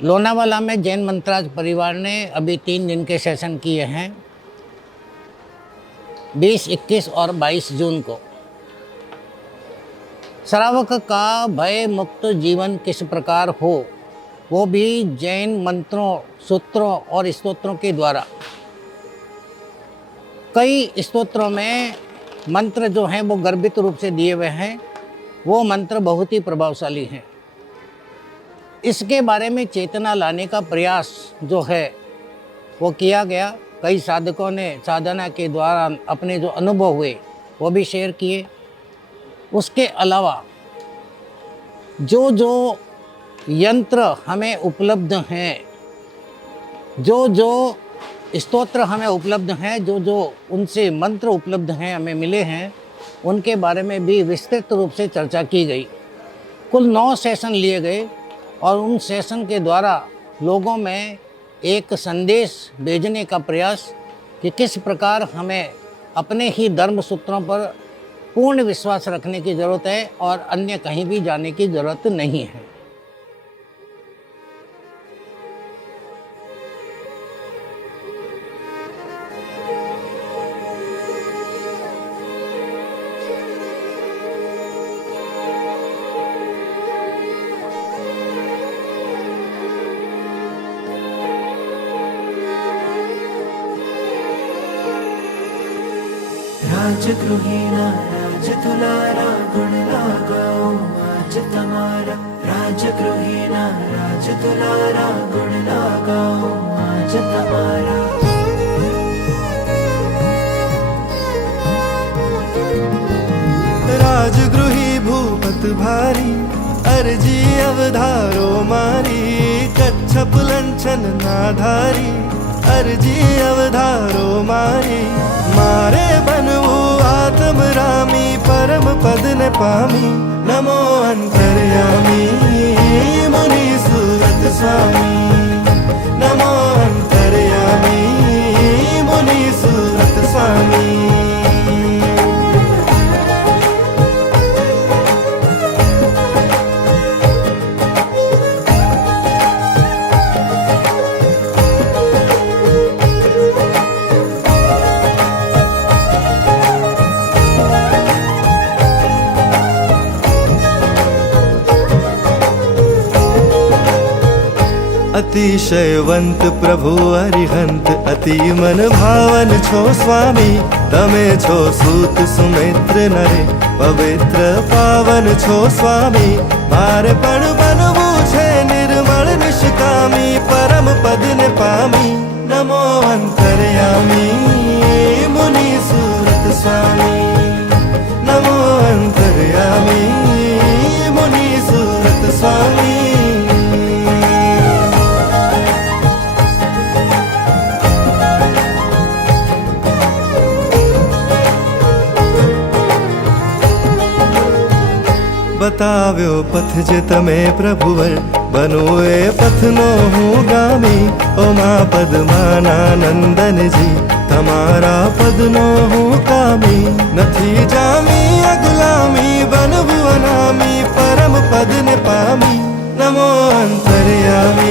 लोनावाला में जैन मंत्राज परिवार ने अभी 3 दिन के सेशन किए हैं, 20, 21 और 22 जून को। श्रावक का भय मुक्त जीवन किस प्रकार हो, वो भी जैन मंत्रों, सूत्रों और स्तोत्रों के द्वारा। कई स्तोत्रों में मंत्र जो हैं वो गर्भित रूप से दिए हुए हैं, वो मंत्र बहुत ही प्रभावशाली हैं। इसके बारे में चेतना लाने का प्रयास जो है वो किया गया। कई साधकों ने साधना के द्वारा अपने जो अनुभव हुए वो भी शेयर किए। उसके अलावा जो जो यंत्र हमें उपलब्ध हैं, जो स्तोत्र हमें उपलब्ध हैं, जो उनसे मंत्र उपलब्ध हैं, हमें मिले हैं, उनके बारे में भी विस्तृत रूप से चर्चा की गई। कुल 9 सेशन लिए गए और उन सेशन के द्वारा लोगों में एक संदेश भेजने का प्रयास कि किस प्रकार हमें अपने ही धर्म सूत्रों पर पूर्ण विश्वास रखने की ज़रूरत है और अन्य कहीं भी जाने की ज़रूरत नहीं है। राजगृहिणा राजतुलारा गुण लगाओ आज तमारा। राजगृहिणा राजतुलारा गुण लगाओ आज तमारा। राजगृही भूपत भारी अर्जी अवधारो मारी। कच्छप लंछन नाधारी अर्जी अवधारो मारी। मारे बनवू आत्म रामी परम पद न पामी। नमो अंतर्यामी मुनि सूरत स्वामी। नमो अंतर्यामी मुनि सूरत स्वामी। अतिशयवंत प्रभु अरिहंत अति मन भावन छो स्वामी। तमे छो सूत सुमित्र नरे पवित्र पावन छो स्वामी। मारे पण बनवू छे निर्मल निष्कामी परम पद ने पामी। नमो अंतर्यामी मुनि सूरत स्वामी। नमो अंतर्यामी मुनि सूरत स्वामी। बताव्यो पथ जे तमे प्रभुवर बनो ए पथनो हूँ गामी। ओमा पद्मानंदन जी तमारा पदनो हूँ कामी। नथी जामी अगुलामी बनवु अनामी परम पद ने पामी। नमो अंतर्यामी